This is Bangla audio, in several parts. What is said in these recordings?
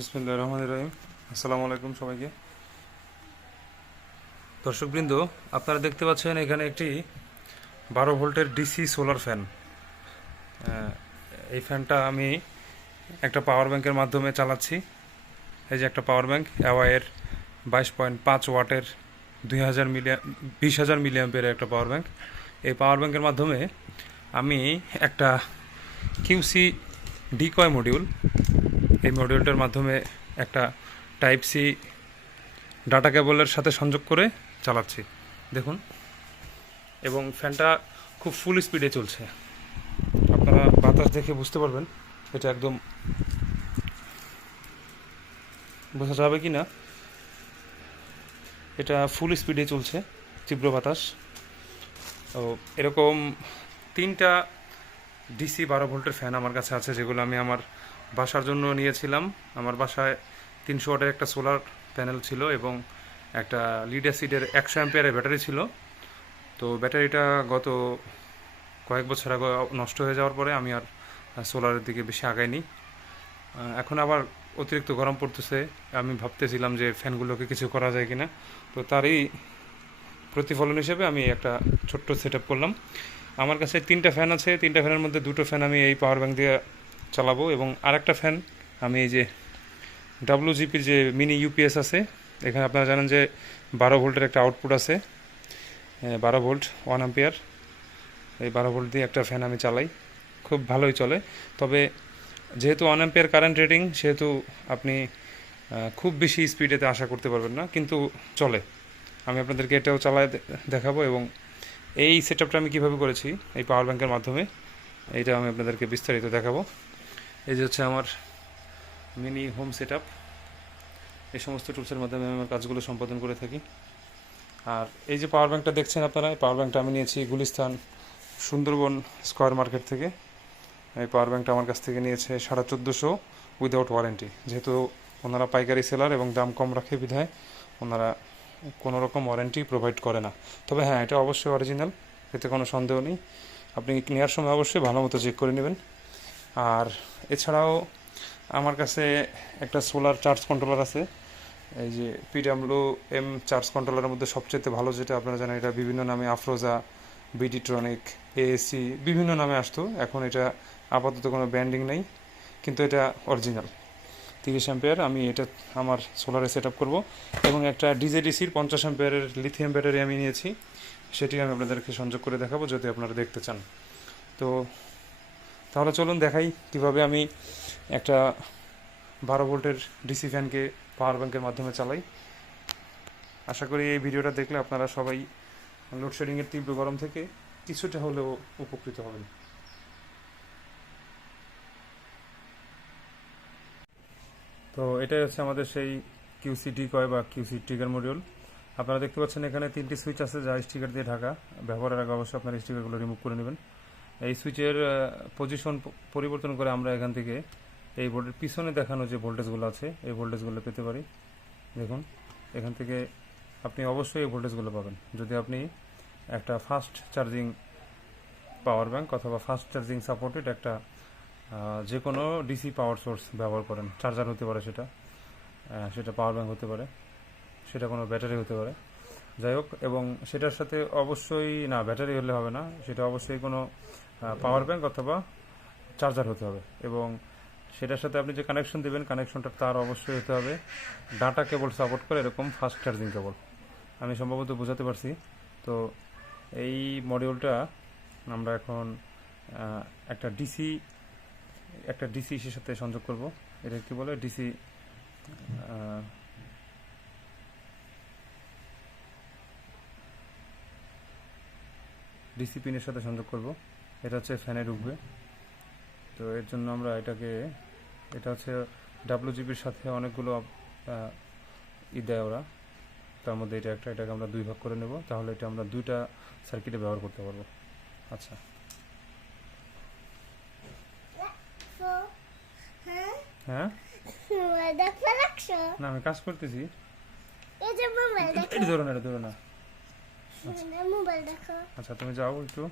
বিসমিল্লাহির রহমানির রহিম। আসসালামু আলাইকুম সবাইকে। দর্শকবৃন্দ, আপনারা দেখতে পাচ্ছেন এখানে একটি 12 ভোল্টের ডিসি সোলার ফ্যান। এই ফ্যানটা আমি একটা পাওয়ার ব্যাংকের মাধ্যমে চালাচ্ছি। এই যে একটা পাওয়ার ব্যাংক, অ্যাওয়াইয়ের 22.5 ওয়াটের 20,000 মিলিঅ্যাম্পিয়ারের একটা পাওয়ার ব্যাংক। এই পাওয়ার ব্যাংকের মাধ্যমে আমি একটা কিউসি ডিকয় মডিউল, এই মডিউলটার মাধ্যমে একটা টাইপ সি ডাটা কেবলের সাথে সংযোগ করে চালাচ্ছি, দেখুন। এবং ফ্যানটা খুব ফুল স্পিডে চলছে। আপনারা বাতাস দেখে বুঝতে পারবেন এটা একদম বোঝা যাবে কি না। এটা ফুল স্পিডে চলছে, তীব্র বাতাস। তো এরকম 3টা ডিসি 12 ভোল্টের ফ্যান আমার কাছে আছে, যেগুলো আমি আমার বাসার জন্য নিয়েছিলাম। আমার বাসায় 300 ওয়াটের একটা সোলার প্যানেল ছিল এবং একটা লিড অ্যাসিডের 100 অ্যাম্পিয়ারের ব্যাটারি ছিল। তো ব্যাটারিটা গত কয়েক বছর আগে নষ্ট হয়ে যাওয়ার পরে আমি আর সোলারের দিকে বেশি আগাইনি। এখন আবার অতিরিক্ত গরম পড়তেছে, আমি ভাবতেছিলাম যে ফ্যানগুলোকে কিছু করা যায় কিনা। তো তারই প্রতিফলন হিসেবে আমি একটা ছোট্ট সেট আপ করলাম। আমার কাছে 3টা ফ্যান আছে, 3টা ফ্যানের মধ্যে 2টো ফ্যান আমি এই পাওয়ার ব্যাংক দিয়ে চালাবো এবং আরেকটা ফ্যান আমি এই যে ডাব্লিউজিপির যে মিনি ইউপিএস আছে, এখানে আপনারা জানেন যে 12 ভোল্টের একটা আউটপুট আছে, 12 ভোল্ট 1 অ্যাম্পিয়ার। এই 12 ভোল্ট দিয়ে একটা ফ্যান আমি চালাই, খুব ভালোই চলে। তবে যেহেতু 1 অ্যাম্পিয়ার কারেন্ট রেটিং, সেহেতু আপনি খুব বেশি স্পিডেতে আশা করতে পারবেন না, কিন্তু চলে। আমি আপনাদেরকে এটাও চালায় দেখাবো এবং এই সেট আপটা আমি কীভাবে করেছি এই পাওয়ার ব্যাংকের মাধ্যমে, এইটা আমি আপনাদেরকে বিস্তারিত দেখাবো। এই যে হচ্ছে আমার মিনি হোম সেট আপ। এই সমস্ত টুলসের মাধ্যমে আমি আমার কাজগুলো সম্পাদন করে থাকি। আর এই যে পাওয়ার ব্যাংকটা দেখছেন আপনারা, এই পাওয়ার ব্যাংকটা আমি নিয়েছি গুলিস্তান সুন্দরবন স্কোয়ার মার্কেট থেকে। এই পাওয়ার ব্যাংকটা আমার কাছ থেকে নিয়েছে 1450 উইদাউট ওয়ারেন্টি। যেহেতু ওনারা পাইকারি সেলার এবং দাম কম রাখে বিধায় ওনারা কোনো রকম ওয়ারেন্টি প্রোভাইড করে না। তবে হ্যাঁ, এটা অবশ্যই অরিজিনাল, এতে কোনো সন্দেহ নেই। আপনি নেওয়ার সময় অবশ্যই ভালো মতো চেক করে নেবেন। আর এছাড়াও আমার কাছে একটা সোলার চার্জ কন্ট্রোলার আছে। এই যে PWM চার্জ কন্ট্রোলারের মধ্যে সবচেয়ে ভালো যেটা আপনারা জানেন, এটা বিভিন্ন নামে আফরোজা, বিডিট্রনিক, এএসি বিভিন্ন নামে আসতো। এখন এটা আপাতত কোনো ব্র্যান্ডিং নেই, কিন্তু এটা অরিজিনাল 30 অ্যাম্পিয়ার। আমি এটা আমার সোলারে সেট আপ করবো এবং একটা ডিজেডিসির 50 অ্যাম্পিয়ারের লিথিয়াম ব্যাটারি আমি নিয়েছি, সেটি আমি আপনাদেরকে সংযোগ করে দেখাবো যদি আপনারা দেখতে চান। তো তাহলে চলুন দেখাই কিভাবে আমি একটা 12 ভোল্টের ডিসি ফ্যানকে পাওয়ার ব্যাংকের মাধ্যমে চালাই। আশা করি এই ভিডিওটা দেখলে আপনারা সবাই লোডশেডিংয়ের তীব্র গরম থেকে কিছুটা হলেও উপকৃত হবেন। তো এটাই হচ্ছে আমাদের সেই কিউসি ডিকয় বা কিউসি ট্রিগার মডিউল। আপনারা দেখতে পাচ্ছেন এখানে 3টি সুইচ আছে যা স্টিকার দিয়ে ঢাকা। ব্যবহারের আগে অবশ্যই আপনার স্টিকারগুলো রিমুভ করে নেবেন। এই সুইচের পজিশন পরিবর্তন করে আমরা এখান থেকে এই বোর্ডের পিছনে দেখানো যে ভোল্টেজগুলো আছে এই ভোল্টেজগুলো পেতে পারি। দেখুন, এখান থেকে আপনি অবশ্যই এই ভোল্টেজগুলো পাবেন যদি আপনি একটা ফাস্ট চার্জিং পাওয়ার ব্যাংক অথবা ফাস্ট চার্জিং সাপোর্টেড একটা যে কোনো ডিসি পাওয়ার সোর্স ব্যবহার করেন। চার্জার হতে পারে, সেটা পাওয়ার ব্যাংক হতে পারে, সেটা কোনো ব্যাটারি হতে পারে, যাই হোক। এবং সেটার সাথে অবশ্যই না, ব্যাটারি হলে হবে না, সেটা অবশ্যই কোনো পাওয়ার ব্যাংক অথবা চার্জার হতে হবে। এবং সেটার সাথে আপনি যে কানেকশন দেবেন, কানেকশনটা তার অবশ্যই হতে হবে ডাটা কেবল সাপোর্ট করে, এরকম ফাস্ট চার্জিং কেবল। আমি সম্ভবত বোঝাতে পারছি। তো এই মডিউলটা আমরা এখন একটা ডিসির সাথে সংযোগ করব। এটা কি বলে, ডিসি পিনের সাথে সংযোগ করব। এটা হচ্ছে ফ্যানে ঢুকবে। তো এর জন্য আমরা এটা হচ্ছে ডাব্লিউজিপির সাথে অনেকগুলো দেয় ওরা, তার মধ্যে এটাকে আমরা 2 ভাগ করে নেব, তাহলে এটা আমরা 2টা সার্কিটে ব্যবহার করতে পারবো। আচ্ছা, হ্যাঁ না, আমি কাজ করতেছি। এটা ধরো না। আচ্ছা, তুমি যাও একটু।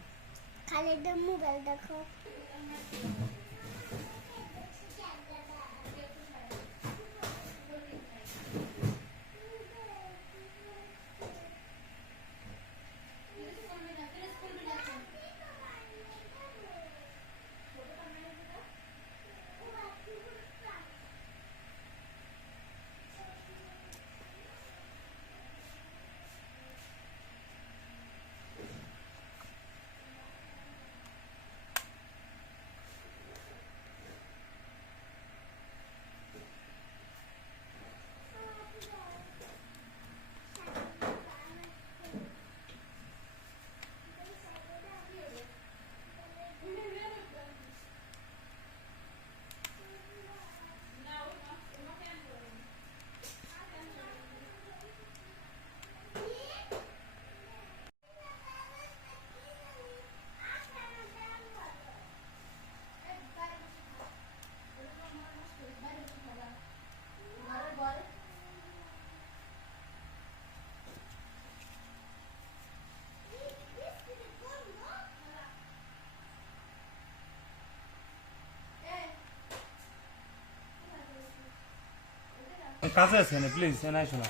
কাজে আছে না, প্লিজ এনে আইসো না,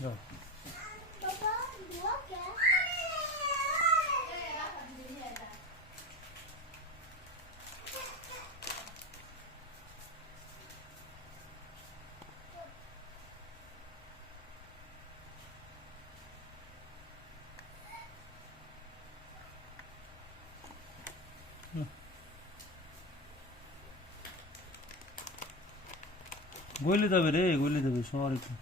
যাও। গইলে যাবে রে, গইলে যাবে সবার একটু।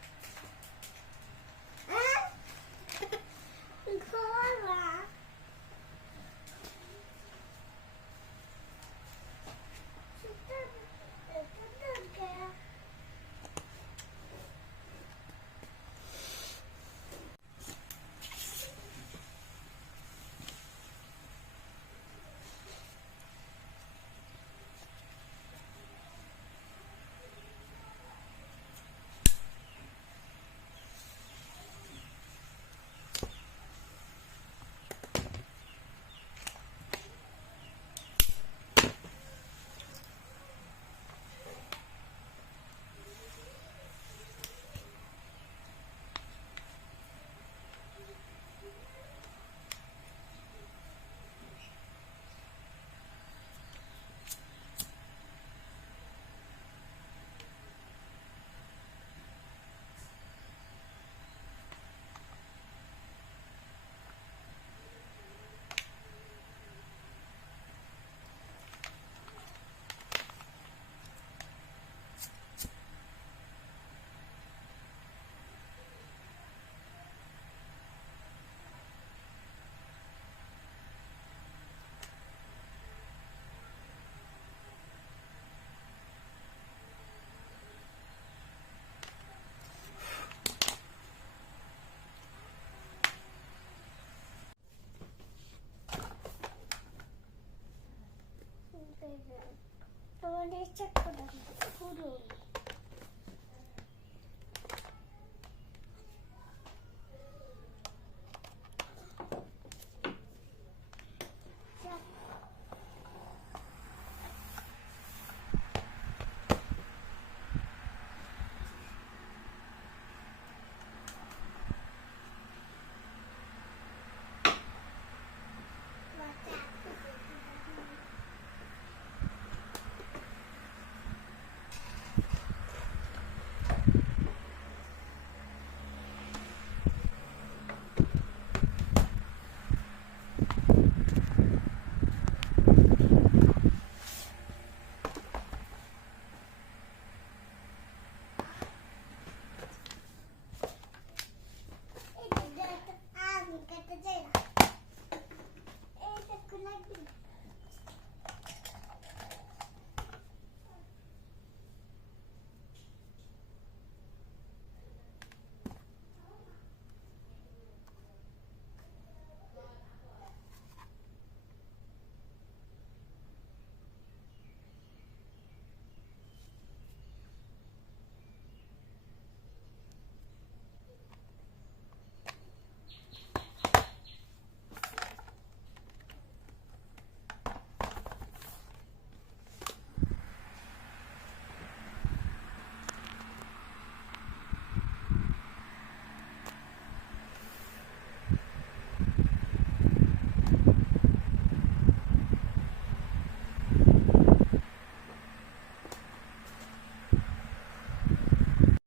তোমাদের চেক করে পুরো